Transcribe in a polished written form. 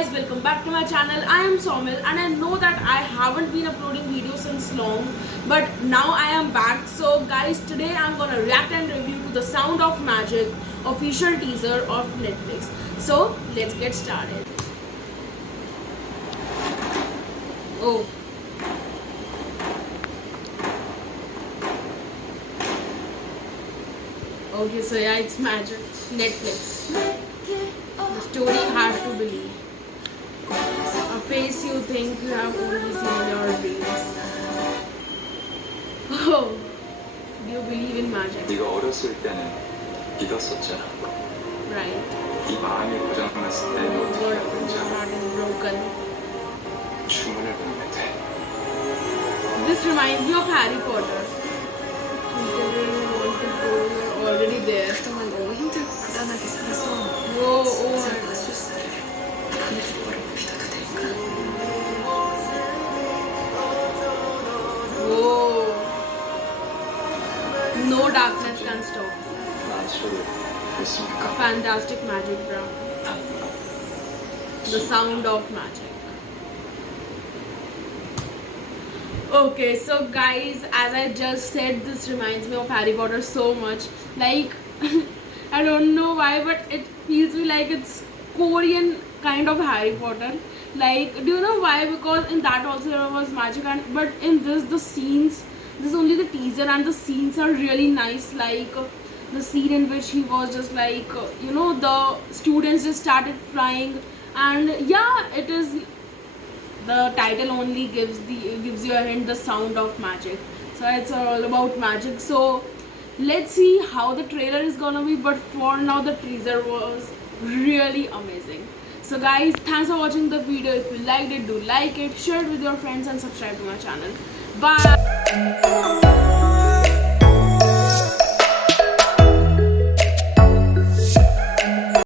guys, welcome back to my channel. I am Somil and I know that I haven't been uploading videos since long, but now I am back. So guys, today I'm gonna react and review to The Sound of Magic official teaser of Netflix. So let's get started. Oh. Okay, so yeah, it's magic. Netflix. The story hard to believe. A face you think you have only seen in your dreams. Oh, do you believe in magic? 네가 어렸을 때는 믿었었잖아. Right. 이 마음이 고장났을 때 Your 어떻게 하든지 heart is broken. 주문을 걸면 돼. This reminds me of Harry Potter. Wherever you want to go, you're already there. 그동안 너무 힘들고 고단하게 살아서 Whoa, oh. 세상 맞췄어. 근데 그거를 믿어도 될까? Whoa. No darkness can stop. 난 소리 됐습니까? Fantastic magic, bro. The sound of magic. Okay, so guys, as I just said, this reminds me of Harry Potter so much. Like, I don't know why, but it feels me like it's Korean kind of Harry Potter. Like, do you know why? Because in that also there was magic, and but in this the scenes, this is only the teaser, and the scenes are really nice. Like the scene in which he was just like, the students just started flying, and yeah, it is. The title only gives you a hint, the sound of magic. So it's all about magic. So let's see how the trailer is gonna be. But for now, the teaser was really amazing. So guys, thanks for watching the video. If you liked it, do like it, share it with your friends, and subscribe to my channel. Bye.